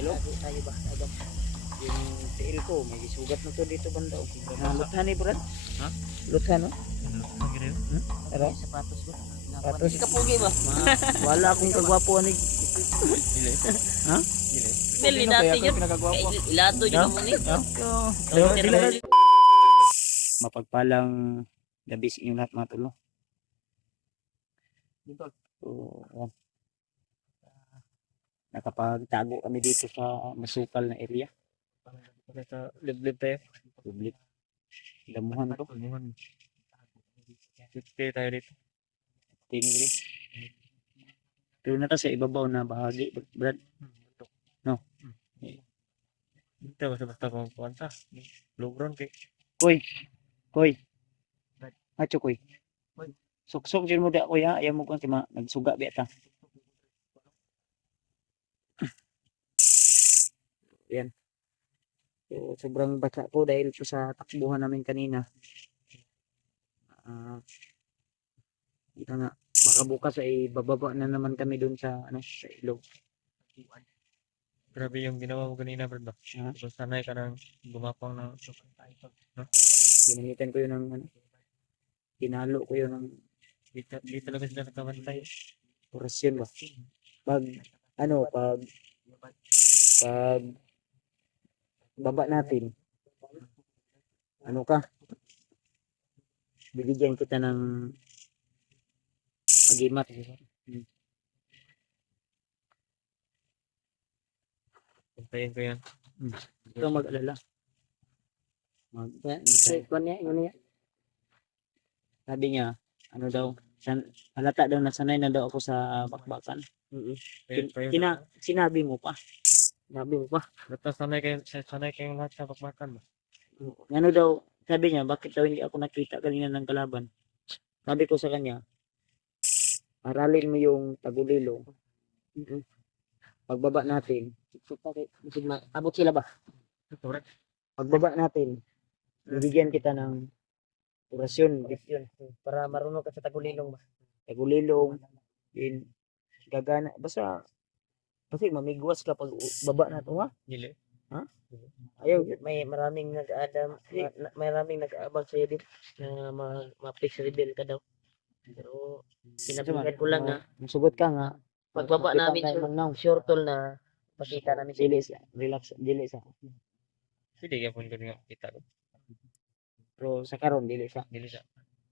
Hello? Tayo ba? Agad. Yung tiil ko, may sugat na to dito banda. Luthan ni Brad? Ha? Luthan, no? Lagi rin. Pero, Sapatos ba? Sapatos. Hindi ka pugi ba? wala akong kagwapo ni. Dili. Ha? Dili. Dili natin yun. Ilato yun mo ni. Mapagpalang gabi sa inyo lahat mga tulo. So, yan. Nakapagtago kami dito sa masukal na area. Sa liblib tayo. Public. Damuhan to. Tumuhan. Safety tayo dito. Tingin. Pero na ta sa ibabaw na bahagi, Brad. No. Dito basta kung kuwanta. Logron kay. Koy. Koy. Acho koy. Suksok dyan mo da ko ya. Ayaw mo kung tima. Nagsuga biya ta. Yan. So, sobrang basa ko dahil po sa takbuhan namin kanina. Ito nga. Baka bukas ay bababa na naman kami dun sa sa ilog. Grabe yung ginawa mo kanina, bro. Ha? So, sanay ka nang gumapang ng Ginamitan ko yun ng tinalo ko yun ng di talaga sila nakabantay. orasyon ba? Pag pag baba natin, ka? Bibigyan kita ng agimat. Bantayin ko yan. Ito mag-alala. Sabi niya, halata daw nasanay na daw ako sa bakbakan. Sinabi mo pa. Basta sanay kayong lahat sa bakbakan ba? Daw, sabi niya, bakit daw hindi ako nakita kanina ng kalaban? Sabi ko sa kanya, aralin mo yung tagulilo. Pagbaba natin, abot sila ba? Correct. Pagbaba natin, bibigyan kita ng orasyon, para marunong ka sa tagulilong ba? Tagulilong, gagana, basta, kasi mamigwas ka pag baba na ito, ha? Dili. Ayaw, maraming nag-aabang sa'yo din na ma-fix rebel ka daw. Pero sinabihan ko lang na sugot ka nga. Pagbaba namin sure tol na pakita namin sa relax, dili sa. Hindi kaya po nga kita ko. Pero sa karon dili sa. Dili siya.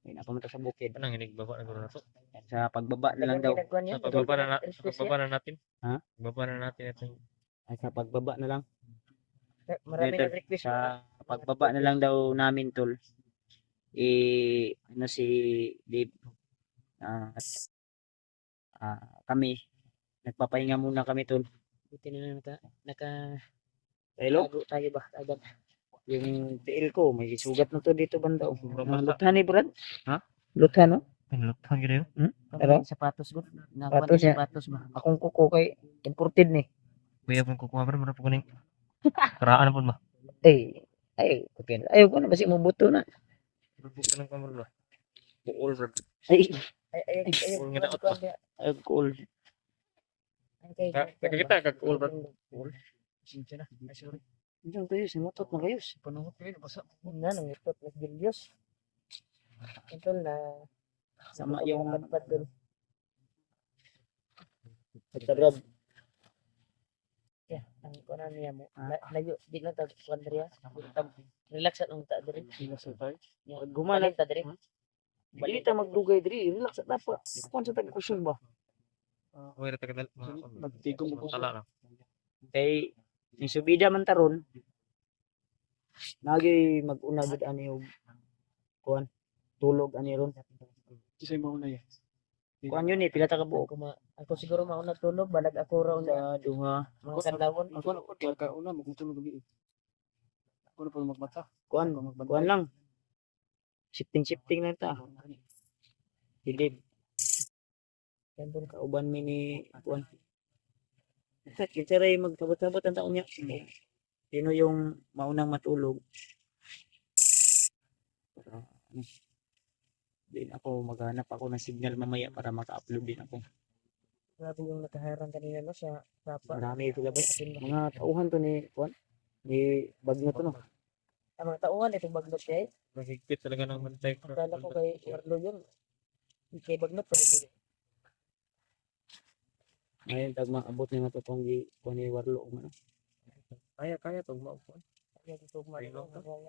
May napamunta sa bukid. Anong hinigbaba na gano'n na to? Sa pagbaba na lang daw. Sa pagbaba na natin. Ha? Pagbaba na natin itong Sa pagbaba na lang. Marami Dito, nag-request. sa pagbaba na lang daw namin tol. Si Dave, kami nagpapahinga muna kami tol. Buti na lang Hello? tayo ba? Agad. Yung tiil ko, may sugat na to dito banda. Luthan ni Brad? Ha? Luthan, no? pinlutang gano'n. Pero, Sapatos ba? Sapatos niya. Sapatos ba? akong kuko kay imported ni. Kuya pong kukuha bro, mara po kuning. Karaan po ba? Okay. Ayaw ko na, basi mo buto na. Buka ng kamera ba? Buol bro. Ay, Buol nga daot ba? ayaw cool. Nakakita ka cool bro. Sinta na. Ay, sorry. Diyan kayo, simutot na kayo. Panungot kayo, nabasa. Nang ipot na Julius. Ito na Sama yung patpat doon. Brad. Yeah, ang kunan niya mo. Layo di na tag Andrea. Relax at ta diri. Gumana. Ta diri. Dili ta magdugay diri, relax at dapat. Kung sa tag-kusyon ba? Kuya na tagadal. Magtigom mo. Tala na. Kay ni subida man taron. Nagi mag-una gid ani og kuan tulog ani ron. Kisay mo na yan. Kuan yun pila ta ka buok. Ako siguro mauna tulog balag ako raw na Duha. mga kadlawon. Ako na, una, magmutulog gabi. Ako na pa magmata. Kuan lang. Shifting lang ta. Hilib. Yan doon kauban mi ni kuan. Kitsaray magtabot-tabot ang taon niya. Sino yung maunang matulog? Din ako maghanap ako ng signal mamaya para maka-upload din ako. Grabe yung nakaharang kanina no sa Rapa. Marami sila ba? Atin ba? Mga tauhan to ni Juan. Ni Bagno to no. Ang mga tauhan itong bagnot kay. Mahigpit talaga ng bantay. Akala ko kay Warlo yun. Kay bagnot pa rin. Ngayon tag maabot ni matutong gi kuan ni Warlo man. Kaya to maupo. Kaya dito Tingnan kumain ko.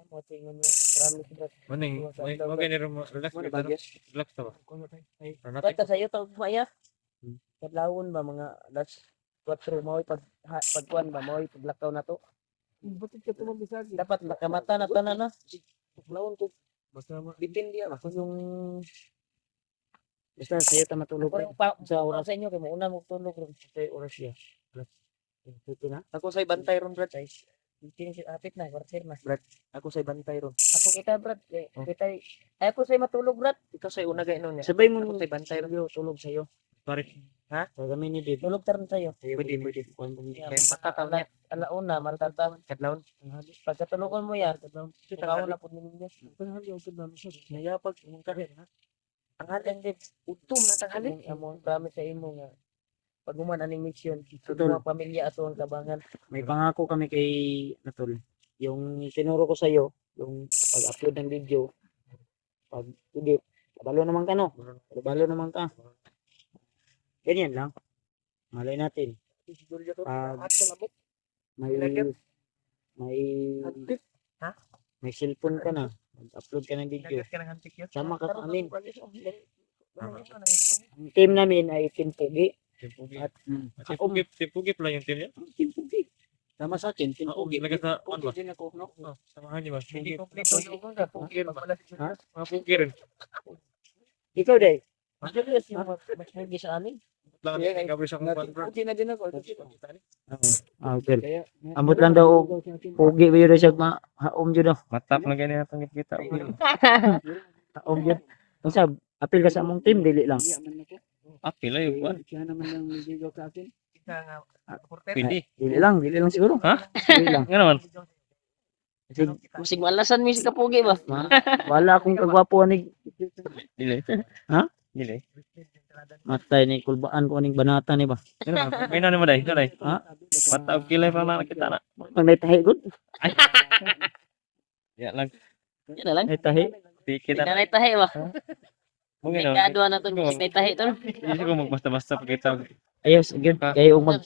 Mo tingnan mo. Marami sila. Maning, magay ni mo relax Ano ka ba no? yes? Relax ta ba? Ba't ka sa'yo tawag maya? Hmm. Kadlawon ba mga alas 4 mo pagkuan ba mo paglakaw na to? Butit ka tumabisag. Dapat makamata na tanan na. Kadlawon ko Basta bitin dia ako yung Basta sayo ta matulog. ako yung sa oras sa inyo kay mo una mo tulog ron Sa oras siya. Ito na. ako say bantay ron brad ay kini si apit na kwartir na Ako say bantay ron. ako kita brad Oh. kita ay ako say matulog brad ikaw say una gay niya Sabay mo ako say bantay ron tulog sayo. pare. Kami ni Did. tulog taron sayo Pwede. Kuan mo. kay matataw na alauna matataw kadlawon pagkatulugon mo yan ikaw na pud ninyo Nayapag mong karir ha. ang halin din utom na tanghali among promise sa imo nga pag human aning mission Totoo. mga pamilya ato ang tabangan May pangako kami kay Natol. Yung tinuro ko sa iyo, yung pag-upload ng video, pag edit, kabalo naman ka no. Kabalo naman ka. Ganyan lang. Malay natin. Pag may Ha? may cellphone ka na, mag-upload ka ng video. Sama ka sa amin. Ang team namin ay Team Pugi. At Tipugip lang yung team niya. Team Pugi. Sama sa akin, Team Oo, Pugi. talaga sa ano ba? din ako, no? Samahan niyo ba? Hindi kompleto yung mga Pugir ba? Ha? Mga pugir. Ikaw, Day. Serious yung mas hindi sa amin. Lang gabi sa kung bro. Okay na din ako. Okay. Ambot lang daw, Pugi ba yun siya haom yun daw. Matap na ganyan atong kita. Haom yun. Kung sa, apil ka sa among team, dili lang. Apil ayo ba? Pili. Dili lang siguro. Ha? Dili lang. Nga naman. Musig malasan mi sa kapugi ba? Wala akong kagwapo ni Dili. Ha? Dili. matay ni kulbaan ko aning banata ni ba. May na mo dai, dai. Ha? Mata og kilay pa na kita na. Pag naitahi gud, Ya lang. Yan na lang. naitahi. Tikit na. Nanay tahi ba? Mo May gino. kadwa na to. May tahi to. Hindi ko magbasta-basta pag kita. Ayos, gyud. Kay mag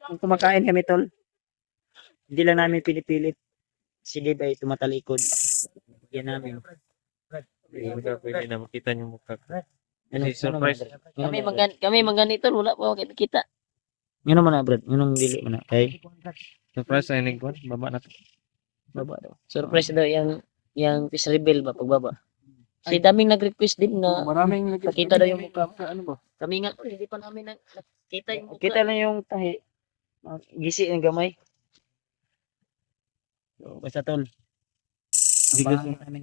kung kumakain kami tol. Hindi lang namin pinipilit. Si Dave ay tumatalikod. Yan namin. Pwede na makita niyo mukha ko. Ano, Kasi surprise. Kami manganito wala pa kita. Ngano man na, Brad? Nganong dili man na? Kay Surprise ay nigwan. Baba na to. baba daw. Surprise daw yung fish reveal ba pagbaba. Si daming nag-request din na Maraming nakita daw yung mukha. Ano ba? Kami nga hindi pa namin nakita yung mukha. Kita lang yung tahi. Gisi ng gamay. Basta tol.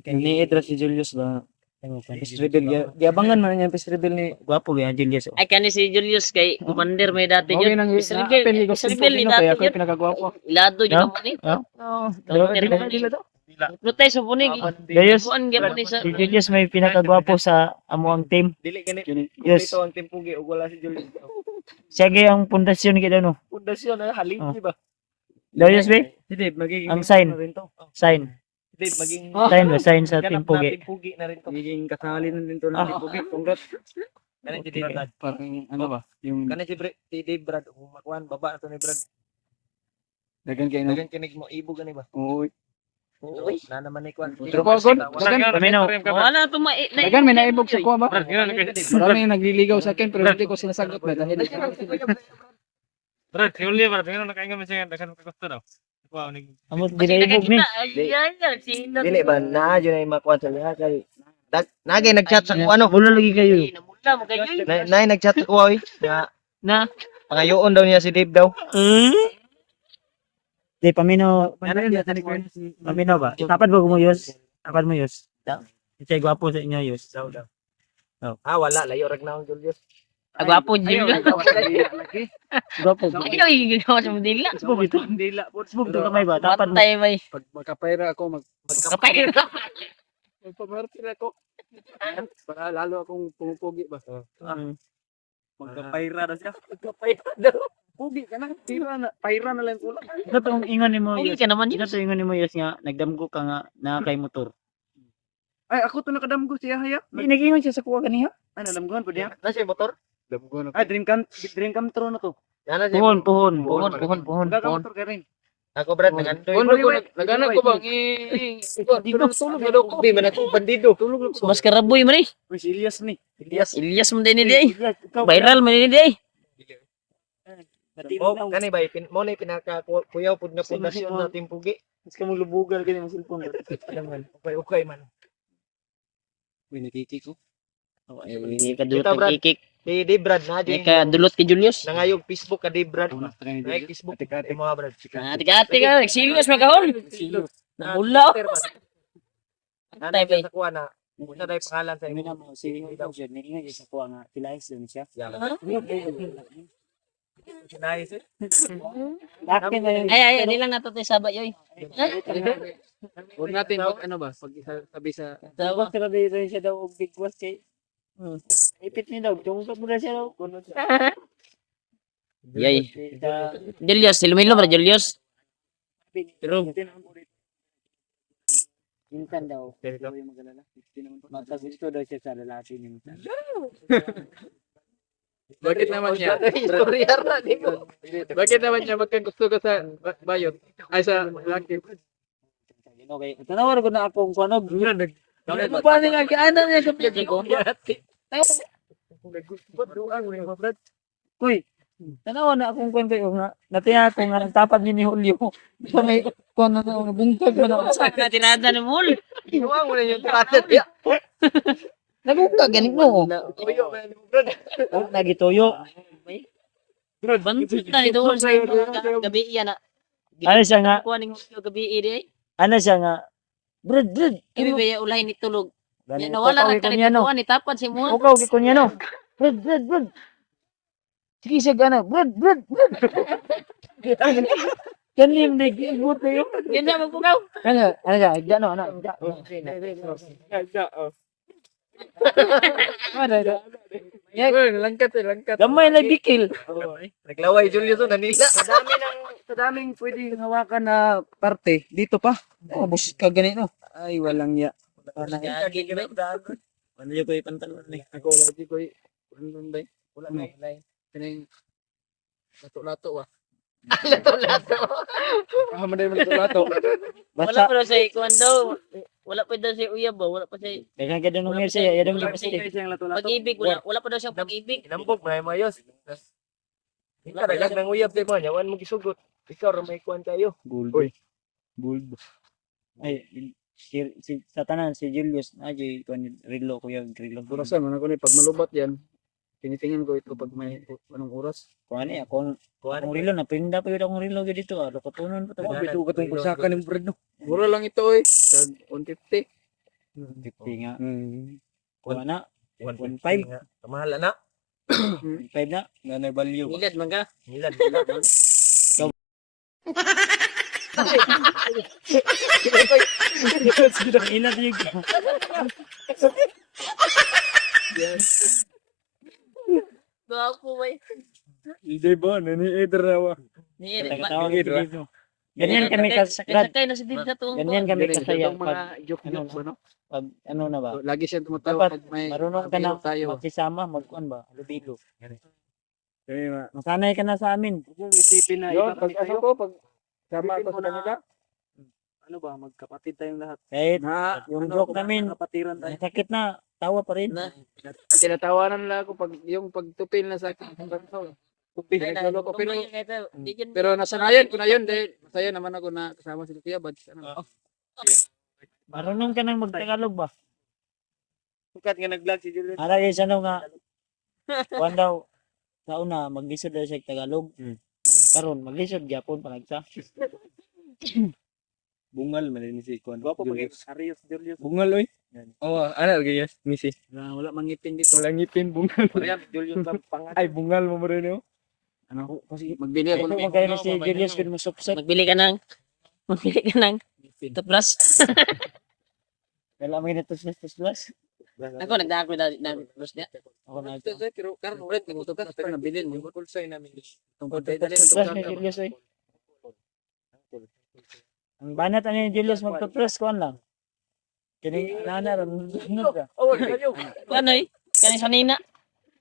Ni Edra si Julius ba? Peace reveal. Giabangan man niya peace reveal ni Gwapo ya Julius. Ay kani si Julius kay commander may dati yun. Fish reveal ni dati yun. pinakagwapo. Ilado Yeah? yun mo ni. Oo. Commander mo ni. Protest mo ni. Julius, Buwan gyapon ni sa si Julius may pinakagwapo sa amo ang team. Dili ganit. Yes. Ito ang timpugi ug wala si Julius. Siya gyud ang pundasyon kita no. Pundasyon na haligi ba? Julius be? Si Dave magiging Ang sign. na rin to. Sign. Si Dave magiging Sign ba? Sign sa ganap team Pugi. na timpugi na rin to. Magiging kasali na din to ng timpugi. Congrats. Kanin si Dave. Parang ano ba, yung Kanin si Dave Brad. Makuan baba na to ni Brad. dagan kayo na. Dagan kinig mo ibo gani ba? Uy, Uy. Na naman ni Kwan. Pero pagod, dagan, Kami no. Wala to dagan may naibog sa kuha ba? Brad, gano'n na Marami yung nagliligaw sa akin pero hindi ko sinasagot ba dahil Brad, Julia Brad, gano'n nakainga mo siya dagan kagusto daw. Wow, nig Amo ginaibog ni. Dili ba na yun ay makuha sa liha kay nagay nagchat sa kuha ano bulo lagi kayo Namula mo kayo. na nagchat sa kuha oy nga Na. pangayoon daw niya si Dave daw Di paminaw. Paminaw ba? Tapat ba mo yus? Tapat mo yus? Ito gwapo sa inyo yus. wala layo rag na ang Julius Agwapo Julius. Gwapo. Ayaw igawa sa mudila. Subog ito. Subog ito kamay ba? Tapat mo. Matay may. pag makapayra ako Kapay. magpamartir ako para lalo akong pumupugi ba. Magkapayra na siya. Pugi ka na. Payra na lang kulang. Ito tong ingon nimo Uy, Yus. ka naman Ito tong ingon nimo Yus nga nagdamgo ka nga na kay motor. Ay, ako to nakadamgo siya haya. Di nagingon siya sa kuha kaniya. Ay, nadamgohan pa diya. Nasa yung motor? Ay, dream come true na to. Yana siya. Puhon. Puhon. Nagamotor ka rin. Ako brad nangandoy. Nagana ko bang tulog na ko. Di man ako bandido. Mas karaboy man eh. Uy, si Elias ni. Ilyas mo din ni Viral man din eh. Oh, kani ba mo na pinaka kuyaw pud nga pundasyon sa Timpugi. Mas ka lubugan kini mo cellphone. Okay man. Uy, nakiki ko. Hindi ka dulot Kita, Brad. ng kikik. Di Brad na Hindi di. ka dulot kay Julius. Nangayog Facebook ka di Brad. Una ta ni Nay Facebook ate mo Brad. Ati ka, serious magkahon. Nahula. Nanay sa kuha na. Una dai pangalan sa Kami imo. na mo si Roger ni nga sa kuha nga pilais din siya. Nice. Akin na yun. Ay, hindi lang nato tayo sabay yoy. Huwag natin mag ano ba, pag sabi sa Dawa sila dito siya daw og big boss kay. Ipit ni daw, tungkol mo na siya daw. Kuno siya. Yay. Sa Julius, silumilo ba Julius? pero minsan daw. Magkagusto daw siya sa lalaki ni minsan. bakit naman niya? Istorya na di mo. Bakit naman niya magkagusto ka sa bayot? Ay sa laki. Okay. Tanawan ko na akong kuanog. Ano ba nila kaanan niya gabi ko? Uy, tanawan na akong kwento ko nga. Natiya ko nga nagtapad ni Julio. So may kuno na bungkag mo na. Saka tirada ni Mul. Iwa mo na yung trata dia. Nagungkag ganit mo. Kuyo man mo Brad. Oh, nagituyo. Bantot na ni doon sa gabi iya na. Ano siya nga? Kuha ning gabi iri. Ano siya nga? Brad. Ibi baya ulahin ni tulog. Ganito Nawala na ko ka niya no. ni tapad si Mul. Ukaw ko niya no. Brad. Sige siya gana. Brad. Kanim na gigot na yun. Yan na magpukaw. Ano siya? Igda no. Igda. Langkat. Gamay na bikil. Naglaway Julio to nanila. Sa daming pwedeng hawakan na parte, dito pa. Oh, bus ka ganito. Ay, walang ya. Ano yung ko'y pantalon ni? Ako lagi ko ano ba? Wala na. Kaning lato-lato ah. Lato-lato. Ah, manday man lato-lato. Wala Basta. pa daw sa ikuan daw. Wala pa daw sa uyab ba? Wala pa sa Dagan ka doon ng siya. Yadong Sige, gipastig. siyang lato-lato. pag-ibig. Wala pa daw siyang pag-ibig. Inambog na yung mayos. Ikaw dagdag ng uyab di mo. Yawan mo gisugot. Ikaw ra may kuan kayo. Gold. Ay, sa tanan si Julius ajoy kon relo ko yung relo. Burasan man ako ni pag malubat yan. Tinitingnan ko ito pag may anong oras. Kuan ni akong relo na pinda pa yun akong relo gyud dito. Alo ko tunon pa to. Oh, bito ka tong pagsaka ni Brad no. Mura lang ito eh. Tag 150. 50 nga. Kuan na 1.5 1.5 nga. Kamahal na. 5 na. Ganay value. Milad man ka. Milad. Ilan yung Gwapo ba? Hindi ba? Nani Edrawa. Ni tawag dito. Ganyan kami kasakrat. sakay na si Dib sa tuong. Ganyan kami kasaya Yung mga pag joke-joke ba no? pag ano na ba? Lagi siya tumatawa Dapat pag may marunong ka na kabilo tayo. magsisama, magkuan ba? Lubilo. Kaya nga. Masanay ka na sa amin. Isipin na Yun, iba pag kami ano kayo. ko, pag sama ko sa kanila. Ano ba, magkapatid tayong lahat. Kahit Na, yung Ano, joke namin, Kapatiran tayo. sakit na, tawa pa rin. Na. tinatawanan nila ako pag yung pagtupil na sa akin. Tupil, nagloloko. Pero nasanayan ko na yun dahil masaya naman ako na kasama si Kuya Bads. Ano? Marunong ka nang magtagalog ba? Sukat nga nag-vlog si Julius. Ara yung ano nga, kuan daw, sa una, maglisod daw siya Tagalog. Karon maglisod gyapon panagsa. Bungal man ni si Kuan. Gwapo pag Arios Julius. Bungal oy. Oh, ano gayas? Misi. Wala mangipin dito. Wala ngipin bungal. Ayan, Julius ba pangalan? Ay, bungal mo rin yun. Ano? Kasi magbili ako Ito ng magkaya na si Julius kun mo supsop. Magbili ka ng toothbrush. Wala may natuslas. Ako nagdako na plus niya. Ako na. Pero karon ulit nagutog ka pero nabilin mo. Pulsay namin. Tungkol dali dali Plus ni Julius oy. Ang banat ani ni Julius magpa-press ko lang. Kini nana ra hinod ka. Ano eh? Kani sanina.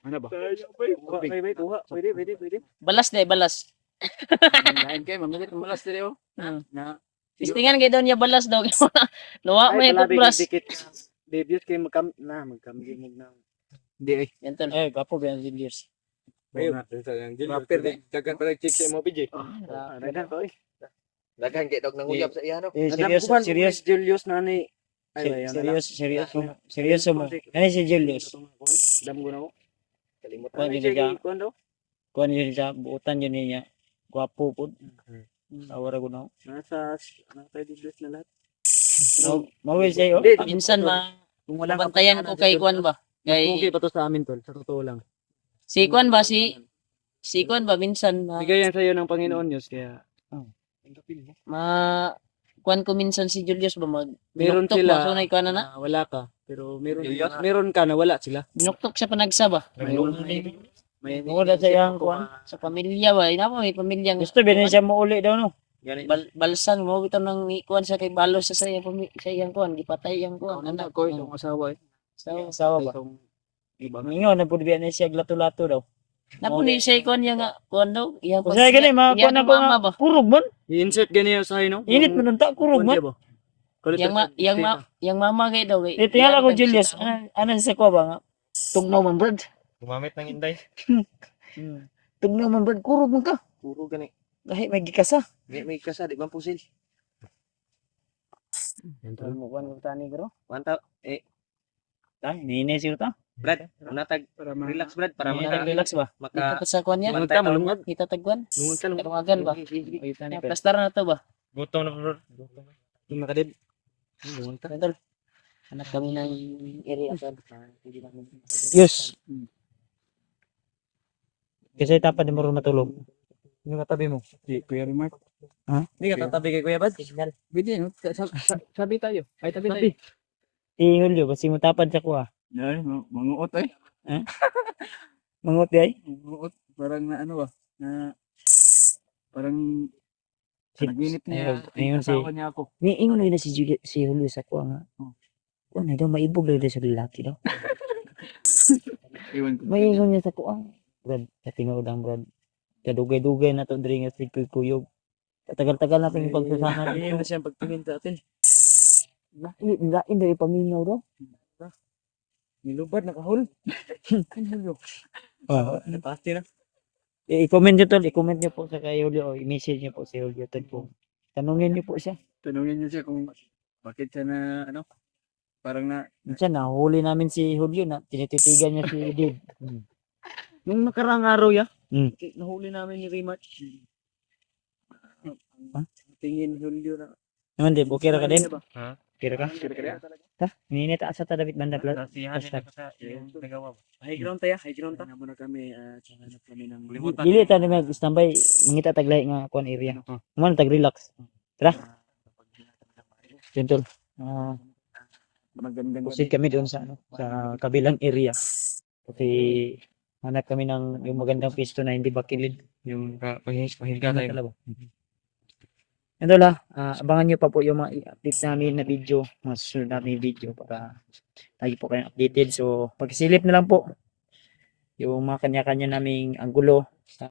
Ano ba? Pwede. Balas na balas. Lain kay mamilit mo malas diri oh. Na Istingan kay daw niya balas daw. Nawa mo yung toothbrush. Debiut kay magkamgimog na. di ay. Yan tol. Eh, gapo ba si Julius? Rapper di. Dagan pa check sa mo PJ. Dagan ko eh. Daghan kay dog nang uyab sa iya no. Eh, serious. Julius na ni. Serious mo. Ano si Julius? Dam ko na ko. Kalimutan. Kuan yun siya. Kuan daw. Kuan yun siya. Buutan yun niya. Gwapo po. Awara ko na. Nasa Julius na lahat. Mawil siya yun. Minsan Kung wala kang bantayan ko kay Kwan ba? Okay Kay pa to sa amin tol, sa totoo lang. si Kwan ba si Kwan ba minsan Bigay yan sa iyo ng Panginoon Diyos kaya Kwan ko minsan si Julius ba mag meron binuktok sila ba? So na na? wala ka pero meron ka na wala sila. Binuktok siya panagsa ba? May Mawala sa iyang kuan. Sa pamilya ba? Ina mo may pamilya Gusto ba niya siya mauli daw no? balsan mo bitaw nang ikuan sa kay balos sa iyang sa iyang kuan gipatay iyang kuan Anak anak ko itong asawa eh. Sawa ba? Ingon na pud biya niya siya lato-lato daw. Napo ni siya kuan niya nga kuan daw iyang Kasi gani mga kuan na mama ba? kurog man. i-insert gani sa no. Init man unta kurog man. Iyang mama kay daw kay. Tingala ko Julius. Ano sa ko ba nga? Tugnaw man brad. Gumamit ng inday. Tugnaw man brad kurog man ka. Puro gani. Dahil may gikasa. May kasa di bang pusil. Mo kuan ko tani bro. Manta Tay, nini siyo ta. Brad, natag relax Brad para Relax ba? Dito maka ka sa kuan niya. Lumantay ka, malungag. Kita tagwan. lungon ka lungon. Tungagan ba? Ay tani pa. Plastar na to ba? Gutom na bro. Yung nakadib. Lungon ka. Tol. Anak kami ng area tol. Yes. Kasi tapad mo rin matulog. Yung katabi mo. Si Kuya Remark. Ha? Hindi ka tatabi kay Kuya Bad? Pwede no. Sabi tayo. Ay tabi tayo. Si Julio, basi mo tapad sa kuha. Ay, manguot ay. Mangot di ay. Manguot. Parang na ano ba? Na parang Si- naginip niya. ayun si- Asawa niya ako. Ni ingon na si Julio sa kuha nga. Kuha na daw maibog lang sa lalaki daw. Iwan ko. Maingon niya sa kuha. Brad, sa tinuod ang brad. Kadugay-dugay na to diri nga si Kuyog. Katagal-tagal na itong pagsasama. Hindi na siyang pagtingin sa atin. Lain daw ipaminaw daw. Nilubad, nakahul. Napasti na. I-comment nyo tol, i-comment nyo po sa kay Julio o i-message nyo po si Julio tol po. Tanungin nyo po siya. Tanungin niyo siya kung bakit siya na ano. Parang na Minsan nahuli namin si Julio na tinititigan niya si Dave. Nung nakarang araw ya, nahuli namin ni Remark. tingin Julio na. Naman Dave, okay ra ka din? Ha? Okay ra ka? Ta, ninit asa ta David banda plat. High ground tayo, high ground ta. Muna kami, hanap kami ng Dili ta na mag-standby, mangita taglay nga kuan area. Man tag relax. Tara. Gentle. magandang Proceed kami doon sa ano, sa kabilang area. Kasi hanap kami ng yung magandang pisto na hindi bakilid. Yung pahinga tayo. Ito la, abangan nyo pa po yung mga i-update namin na video, mga susunod namin video para lagi po kayong updated. So, pagsilip na lang po yung mga kanya-kanya naming anggulo